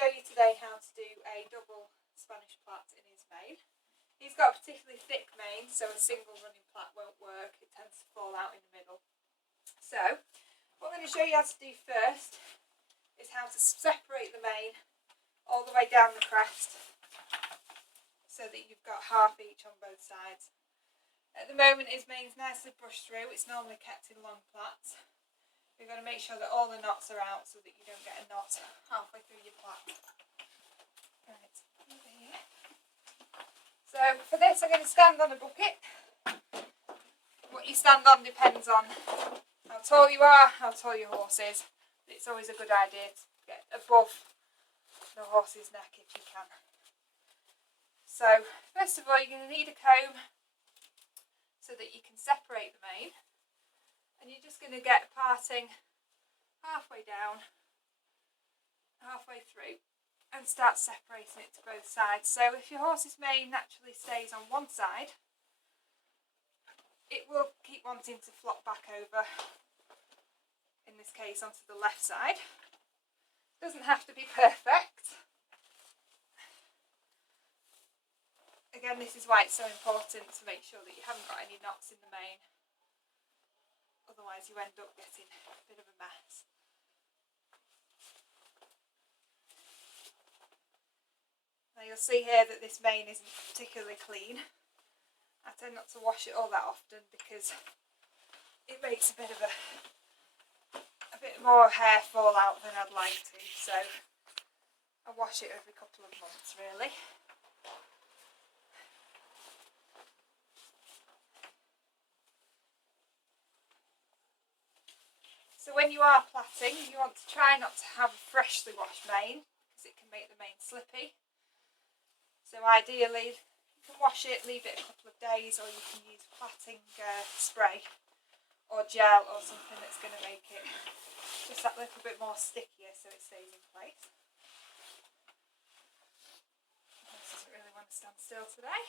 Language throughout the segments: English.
show you today how to do a double Spanish plait in his mane. He's got a particularly thick mane, so a single running plait won't work. It tends to fall out in the middle. So what I'm going to show you how to do first is how to separate the mane all the way down the crest so that you've got half each on both sides. At the moment his mane's nicely brushed through. It's normally kept in long plaits. You've got to make sure that all the knots are out so that you don't get a knot halfway through your plait. Right, over here. So for this I'm going to stand on a bucket. What you stand on depends on how tall you are, how tall your horse is. It's always a good idea to get above the horse's neck if you can. So first of all you're going to need a comb so that you can separate the mane. And you're just going to get a parting halfway down, halfway through, and start separating it to both sides. So if your horse's mane naturally stays on one side, it will keep wanting to flop back over, in this case onto the left side. It doesn't have to be perfect. Again, this is why it's so important to make sure that you haven't got any knots in the mane. Otherwise you end up getting a bit of a mess. Now you'll see here that this mane isn't particularly clean. I tend not to wash it all that often because it makes a bit more hair fall out than I'd like to, so I wash it every couple of months really. So when you are plaiting, you want to try not to have a freshly washed mane because it can make the mane slippy. So ideally you can wash it, leave it a couple of days, or you can use plaiting spray or gel or something that's going to make it just that little bit more stickier so it stays in place. This doesn't really want to stand still today.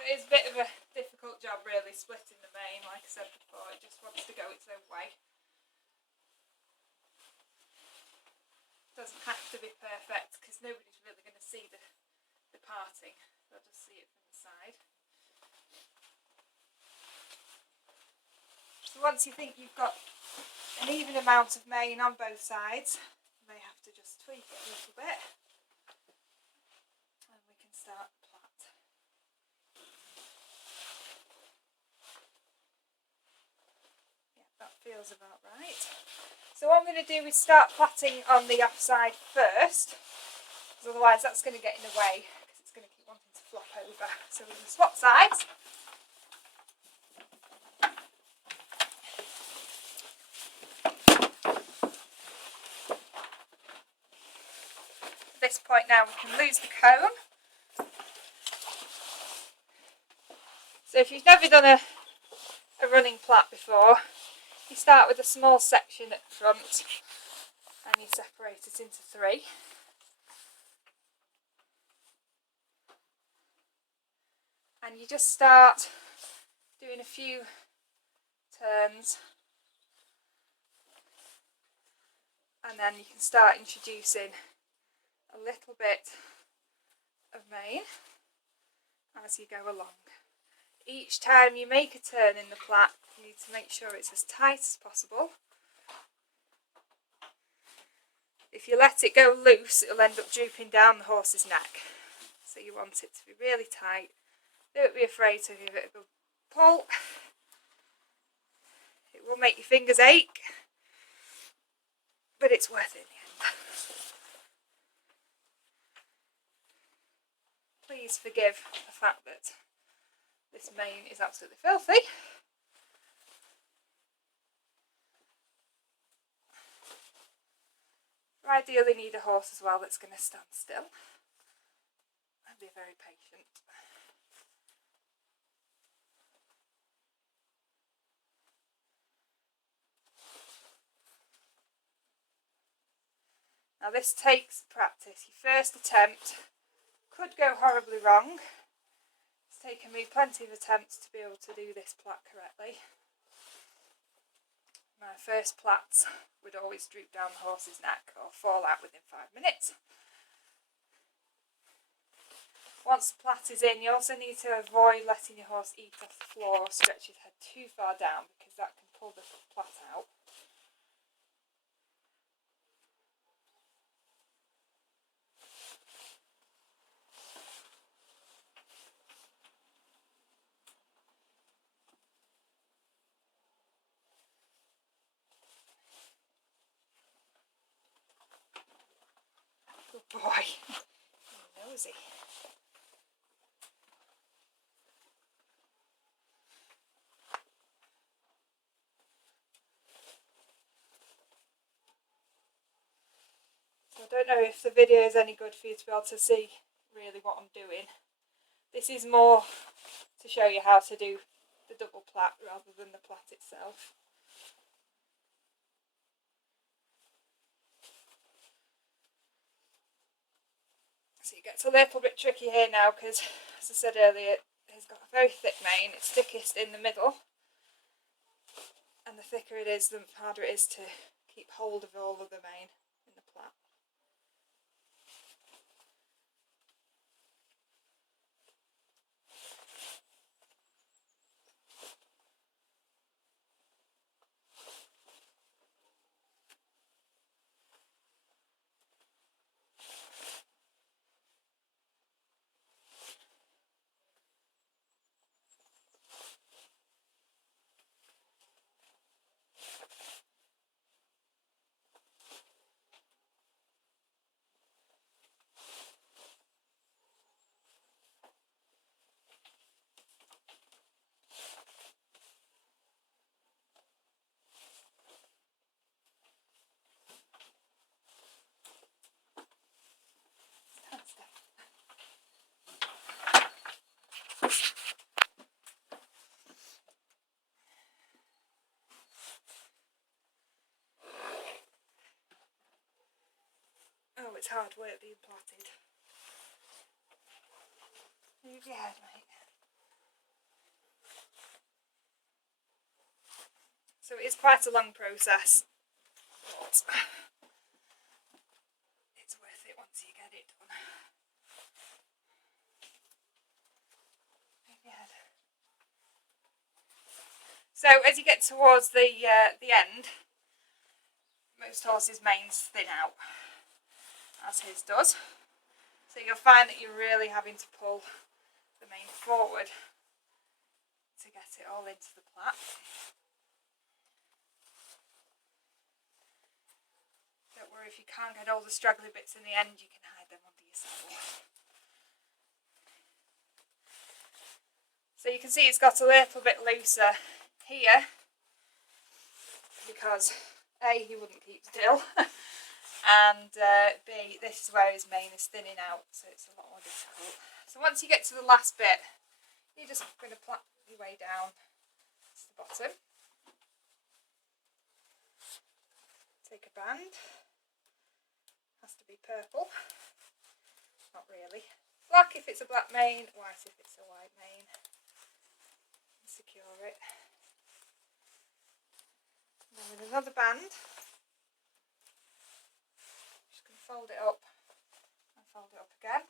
So it's a bit of a difficult job really splitting the mane, like I said before, it just wants to go its own way. It doesn't have to be perfect because nobody's really going to see the parting, they'll just see it from the side. So once you think you've got an even amount of mane on both sides, you may have to just tweak it a little bit and we can start the plait. That feels about right. So what I'm going to do is start plaiting on the offside first, because otherwise that's going to get in the way because it's going to keep wanting to flop over. So we're going to swap sides. At this point now we can lose the comb. So if you've never done a running plait before, you start with a small section at the front and you separate it into three. And you just start doing a few turns and then you can start introducing a little bit of mane as you go along. Each time you make a turn in the plait, you need to make sure it's as tight as possible. If you let it go loose, it'll end up drooping down the horse's neck. So you want it to be really tight. Don't be afraid to give it a good pull. It will make your fingers ache, but it's worth it in the end. Please forgive the fact that this mane is absolutely filthy. You ideally need a horse as well that's going to stand still and be very patient. Now this takes practice. Your first attempt could go horribly wrong. It's taken me plenty of attempts to be able to do this plait correctly. my first plaits would always droop down the horse's neck or fall out within 5 minutes. Once the plait is in, you also need to avoid letting your horse eat off the floor or stretch his head too far down, because that can pull the plait out. Good boy. Nosy. So I don't know if the video is any good for you to be able to see really what I'm doing. This is more to show you how to do the double plait rather than the plait itself. So it gets a little bit tricky here now because, as I said earlier, it's got a very thick mane. It's thickest in the middle, and the thicker it is, the harder it is to keep hold of all of the mane in the plait. Oh, it's hard work being plaited. Move your head, mate. So it is quite a long process, but it's worth it once you get it done. Move your head. So as you get towards the end, most horses' manes thin out, as his does. So you'll find that you're really having to pull the mane forward to get it all into the plait. Don't worry if you can't get all the straggly bits in the end, you can hide them under your saddle. So you can see it's got a little bit looser here because A, he wouldn't keep still, and B, this is where his mane is thinning out, so it's a lot more difficult. So once you get to the last bit, you're just going to plait your way down to the bottom. Take a band. Has to be purple. Not really. Black if it's a black mane, white if it's a white mane. Secure it. And then with another band, just going to fold it up and fold it up again.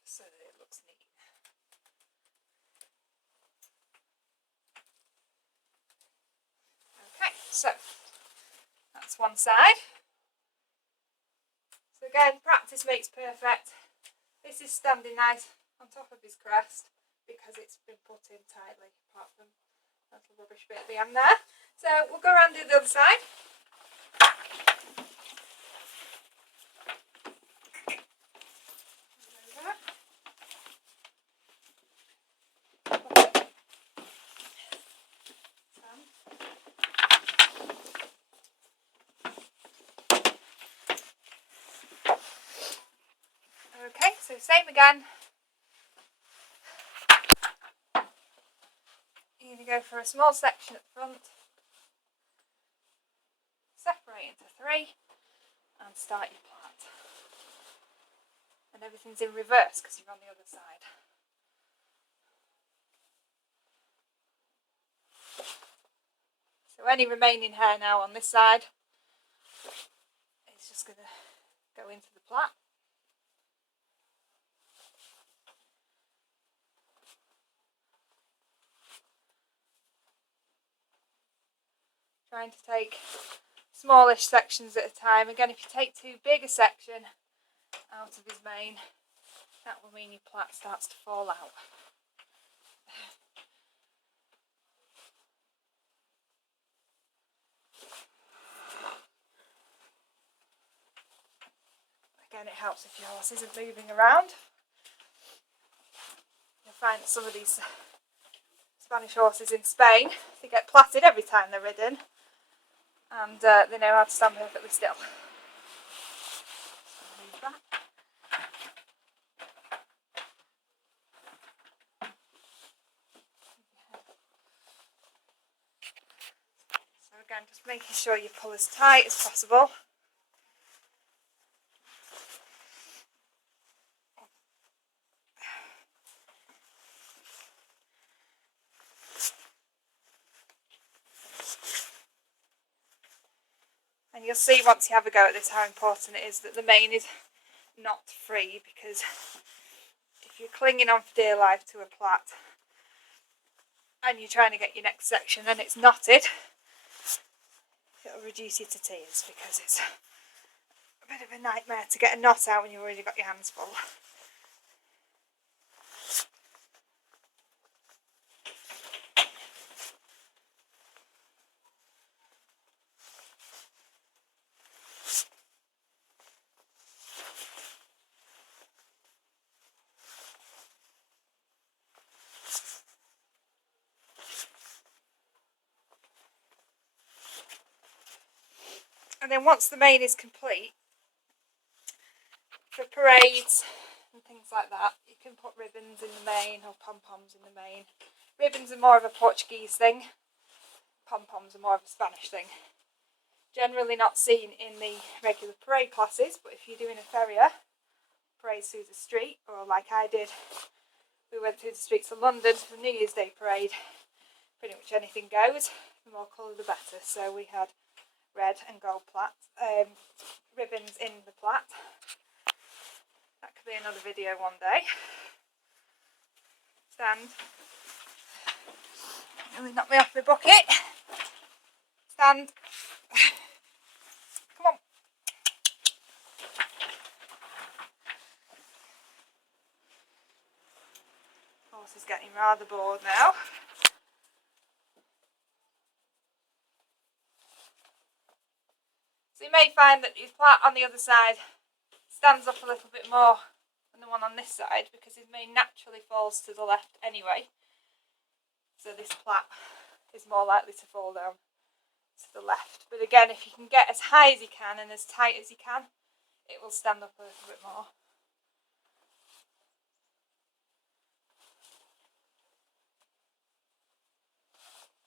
Just so that it looks neat. Okay, so that's one side. So again, practice makes perfect. This is standing nice on top of his crest because it's been put in tightly, apart from that little rubbish bit at the end there. So we'll go around to the other side. Okay, so same again. You're going to go for a small section at the front, separate into 3 and start your plait. And everything's in reverse because you're on the other side. So any remaining hair now on this side is just going to go into the plait. Trying to take smallish sections at a time. Again, if you take too big a section out of his mane, that will mean your plait starts to fall out. Again, it helps if your horse isn't moving around. You'll find that some of these Spanish horses in Spain, they get plaited every time they're ridden, and they know how to stand perfectly still. Move that. So again, just making sure you pull as tight as possible. And you'll see once you have a go at this how important it is that the mane is not free, because if you're clinging on for dear life to a plait and you're trying to get your next section and it's knotted, it'll reduce you to tears, because it's a bit of a nightmare to get a knot out when you've already got your hands full. And then once the mane is complete, for parades and things like that, you can put ribbons in the mane or pom-poms in the mane. Ribbons are more of a Portuguese thing, pom-poms are more of a Spanish thing. Generally not seen in the regular parade classes, but if you're doing a farrier, parade through the street, or like I did, we went through the streets of London for the New Year's Day parade, pretty much anything goes, the more colour the better. So we had red and gold plait, ribbons in the plait. That could be another video one day. Stand. Nearly knocked me off my bucket. Stand. Come on. Horse is getting rather bored now. So you may find that his plait on the other side stands up a little bit more than the one on this side, because his mane naturally falls to the left anyway. So this plait is more likely to fall down to the left. But again, if you can get as high as you can and as tight as you can, it will stand up a little bit more.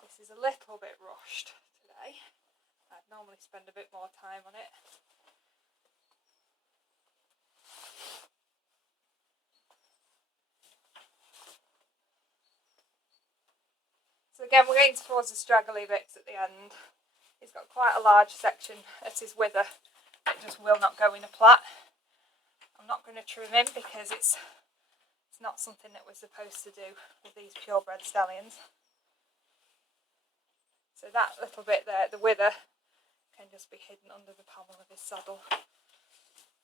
This is a little bit rushed today. I'd normally spend a bit more time on it. So again, we're getting towards the straggly bits at the end. He's got quite a large section at his wither. It just will not go in a plait. I'm not going to trim him because it's not something that we're supposed to do with these purebred stallions. So that little bit there, the wither, can just be hidden under the pommel of his saddle.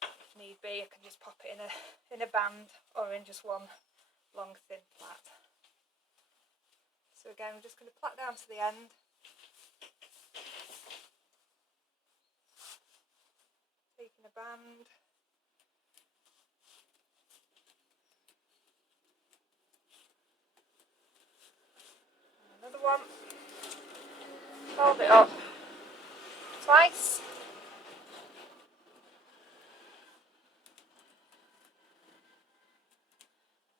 If need be, I can just pop it in a band or in just one long thin plait. So again, I'm just going to plait down to the end. Taking a band. And another one. Fold it up twice.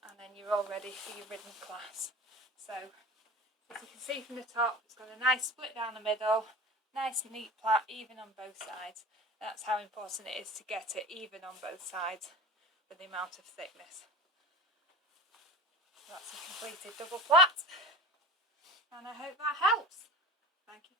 And then you're all ready for your ridden class. So, as you can see from the top, it's got a nice split down the middle, nice neat plait, even on both sides. That's how important it is to get it even on both sides with the amount of thickness. That's a completed double plait, and I hope that helps. Thank you.